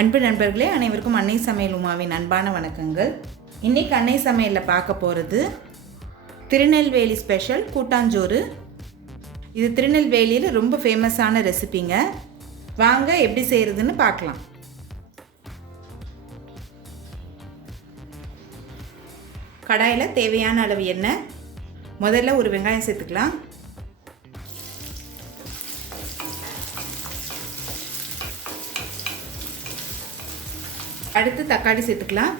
அன்பு நண்பர்களே, அனைவருக்கும் அன்னை சமையல் உமாவின் அன்பான வணக்கங்கள். இன்றைக்கி அன்னை சமையலில் பார்க்க போகிறது திருநெல்வேலி ஸ்பெஷல் கூட்டாஞ்சோறு. இது திருநெல்வேலியில் ரொம்ப ஃபேமஸான ரெசிபிங்க. வாங்க எப்படி செய்கிறதுன்னு பார்க்கலாம். கடாயில் தேவையான அளவு எண்ணெய். முதல்ல ஒரு வெங்காயம் சேர்த்துக்கலாம். அடுத்து தக்காளி சேர்த்துக்கலாம்.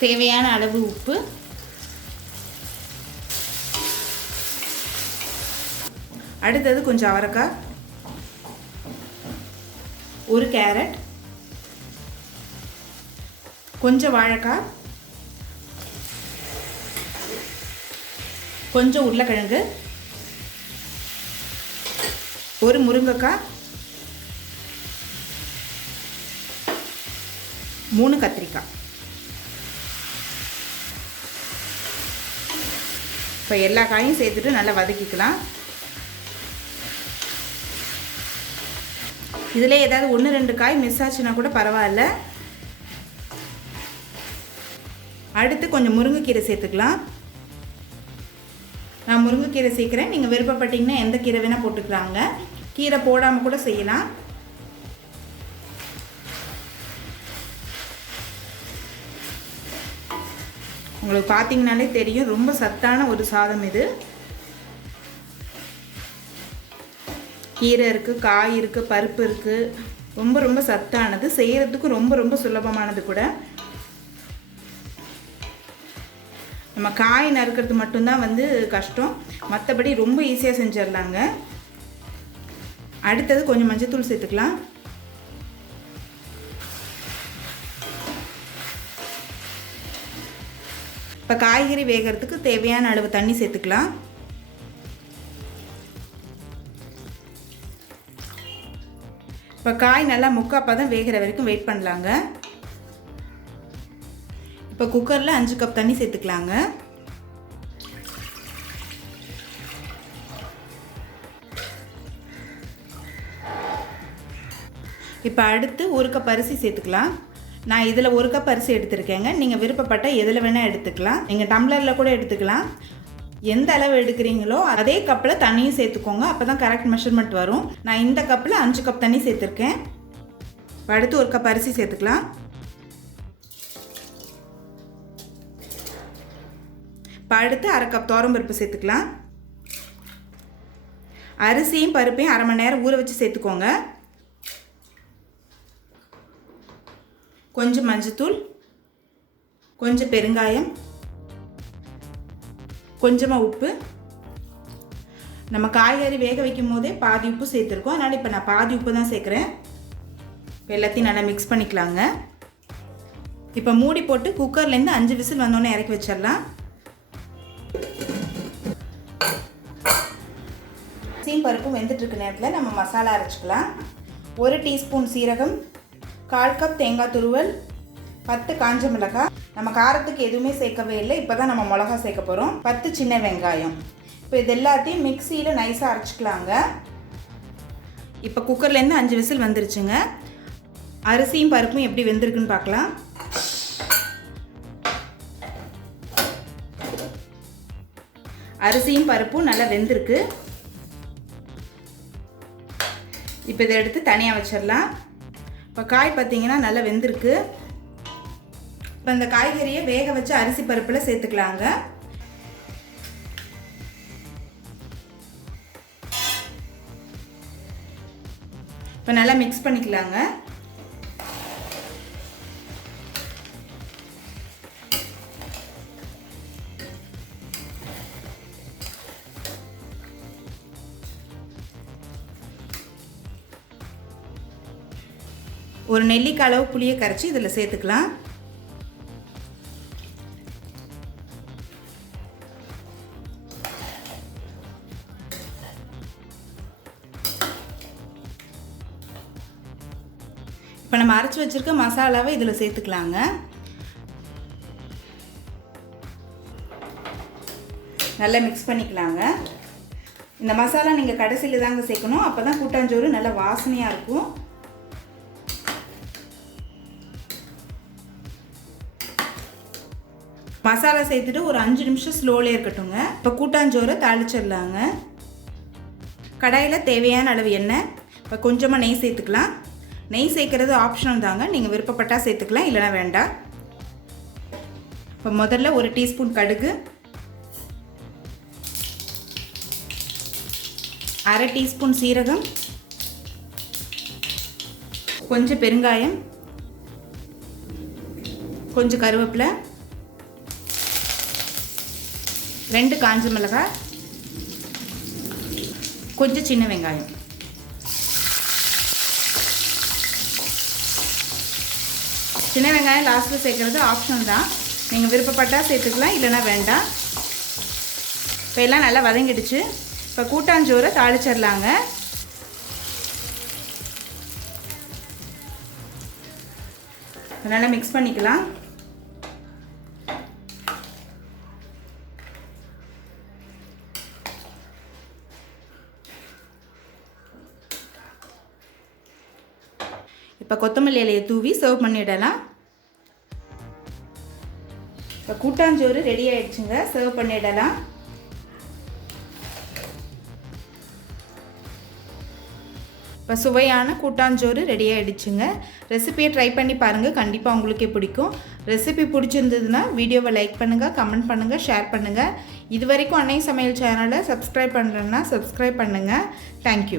தேவையான அளவு உப்பு. அடுத்தது கொஞ்சம் அவரைக்காய், ஒரு கேரட், கொஞ்சம் வாழைக்காய், கொஞ்சம் உருளைக்கிழங்கு, ஒரு முருங்கைக்காய், 3 கத்திரிக்காய். இப்போ எல்லா காயும் சேர்த்துட்டு நல்லா வதக்கிக்கலாம். இதில் ஏதாவது 1-2 காய் மிஸ் ஆச்சுன்னா கூட பரவாயில்ல. அடுத்து கொஞ்சம் முருங்கைக்கீரை சேர்த்துக்கலாம். நான் முருங்கைக்கீரை சேர்க்குறேன். நீங்கள் விருப்பப்பட்டீங்கன்னா எந்த கீரை வேணால் போட்டுக்கிறாங்க. கீரை போடாமல் கூட செய்யலாம். உங்களுக்கு பார்த்தீங்கனாலே தெரியும், ரொம்ப சத்தான ஒரு சாதம் இது. கீரை இருக்குது, காய் இருக்குது, பருப்பு இருக்குது. ரொம்ப ரொம்ப சத்தானது, செய்கிறதுக்கு ரொம்ப ரொம்ப சுலபமானது கூட. நம்ம காய் நறுக்கிறது மட்டும்தான் கஷ்டம், மற்றபடி ரொம்ப ஈஸியாக செஞ்சிடலாங்க. அடுத்தது கொஞ்சம் மஞ்சள்தூள் சேர்த்துக்கலாம். இப்போ காய்கறி வேகிறதுக்கு தேவையான அளவு தண்ணி சேர்த்துக்கலாம். இப்போ காய் நல்லா முக்கால் பதம் வேகிற வரைக்கும் வெயிட் பண்ணலாங்க. இப்போ குக்கரில் 5 கப் தண்ணி சேர்த்துக்கலாங்க. இப்போ அடுத்து 1 கப் அரிசி சேர்த்துக்கலாம். நான் இதில் 1 கப் அரிசி எடுத்துருக்கேங்க. நீங்கள் விருப்பப்பட்ட எதில் வேணால் எடுத்துக்கலாம். நீங்கள் டம்ளரில் கூட எடுத்துக்கலாம். எந்த அளவு எடுக்கிறீங்களோ அதே கப்பில் தண்ணியும் சேர்த்துக்கோங்க. அப்போ தான் கரெக்ட் மெஷர்மெண்ட் வரும். நான் இந்த கப்பில் 5 கப் தண்ணி சேர்த்துருக்கேன். இப்போ அடுத்து 1 கப் அரிசி சேர்த்துக்கலாம். இப்போ அடுத்து 1/2 கப் துவரம்பருப்பு சேர்த்துக்கலாம். அரிசியும் பருப்பையும் 1/2 மணி நேரம் ஊற வச்சு சேர்த்துக்கோங்க. கொஞ்சம் மஞ்சத்தூள், கொஞ்சம் பெருங்காயம், கொஞ்சமாக உப்பு. நம்ம காய்கறி வேக வைக்கும் போதே பாதி உப்பு சேர்த்துருக்கோம். அதனால் இப்போ நான் பாதி உப்பு தான் சேர்க்குறேன். இப்போ எல்லாத்தையும் நல்லா மிக்ஸ் பண்ணிக்கலாங்க. இப்போ மூடி போட்டு குக்கர்லேருந்து 5 விசில் வந்தோடனே இறக்கி வச்சிடலாம். அரிசியும் பருப்பும் வெந்துட்டுருக்க நேரத்தில் நம்ம மசாலா அரைச்சிக்கலாம். 1 டீஸ்பூன் சீரகம், 1/4 கப் தேங்காய் துருவல், 10 காஞ்ச மிளகாய். நம்ம காரத்துக்கு எதுவுமே சேர்க்கவே இல்லை. இப்போ தான் நம்ம மிளகா சேர்க்க போகிறோம். 10 சின்ன வெங்காயம். இப்போ இது எல்லாத்தையும் மிக்சியில் நைஸாக அரைச்சிக்கலாங்க. இப்போ குக்கர்லேருந்து 5 விசில் வந்துருச்சுங்க. அரிசியும் பருப்பும் எப்படி வெந்திருக்குன்னு பார்க்கலாம். அரிசியும் பருப்பும் நல்லா வெந்திருக்கு. இப்போ இதை எடுத்து தனியாக வச்சிடலாம். இப்போ காய் பார்த்தீங்கன்னா நல்லா வெந்திருக்கு. இப்போ இந்த காய்கறியை வேக வச்சு அரிசி பருப்பில் சேர்த்துக்கலாங்க. இப்போ நல்லா மிக்ஸ் பண்ணிக்கலாங்க. ஒரு நெல்லிக்காய் அளவு புளியை கரைச்சி இதில் சேர்த்துக்கலாம். இப்போ நம்ம அரைச்சி வச்சுருக்க மசாலாவை இதில் சேர்த்துக்கலாங்க. நல்லா மிக்ஸ் பண்ணிக்கலாங்க. இந்த மசாலா நீங்கள் கடைசியில் தாங்க சேர்க்கணும். அப்போ தான் கூட்டாஞ்சோறு நல்லா வாசனையாக இருக்கும். மசாலா சேர்த்துட்டு ஒரு 5 நிமிஷம் ஸ்லோலே இருக்கட்டுங்க. இப்போ கூட்டாஞ்சோறை தாளிச்சிடலாங்க. கடாயில் தேவையான அளவு எண்ணெய், இப்போ கொஞ்சமாக நெய் சேர்த்துக்கலாம். நெய் சேர்க்குறது ஆப்ஷனல் தாங்க, நீங்கள் விருப்பப்பட்டால் சேர்த்துக்கலாம், இல்லைனா வேண்டாம். இப்போ முதல்ல ஒரு டீஸ்பூன் கடுகு, 1/2 டீஸ்பூன் சீரகம், கொஞ்சம் பெருங்காயம், கொஞ்சம் கருவேப்பிலை, 2 காஞ்ச மிளகாய், கொஞ்சம் சின்ன வெங்காயம். சின்ன வெங்காயம் லாஸ்ட்டில் சேர்க்குறது ஆப்ஷனல் தான், நீங்கள் விருப்பப்பட்டால் சேர்த்துக்கலாம், இல்லைனா வேண்டாம். இப்போ எல்லாம் நல்லா வதங்கிடுச்சு. இப்போ கூட்டாஞ்சோறை தாளிச்சிடலாங்க. நல்லா மிக்ஸ் பண்ணிக்கலாம். இப்போ கொத்தமல்லி இலையை தூவி சர்வ் பண்ணிடலாம். இப்போ கூட்டாஞ்சோறு ரெடி ஆயிடுச்சுங்க, சர்வ் பண்ணிடலாம். இப்போ சுவையான கூட்டாஞ்சோறு ரெடி ஆகிடுச்சுங்க. ரெசிபியை ட்ரை பண்ணி பாருங்கள், கண்டிப்பாக உங்களுக்கே பிடிக்கும். ரெசிபி பிடிச்சிருந்ததுன்னா வீடியோவை லைக் பண்ணுங்கள், கமெண்ட் பண்ணுங்கள், ஷேர் பண்ணுங்கள். இது வரைக்கும் அன்னை சமையல் சேனலை சப்ஸ்கிரைப் பண்ணுறேன்னா சப்ஸ்கிரைப் பண்ணுங்கள். தேங்க்யூ.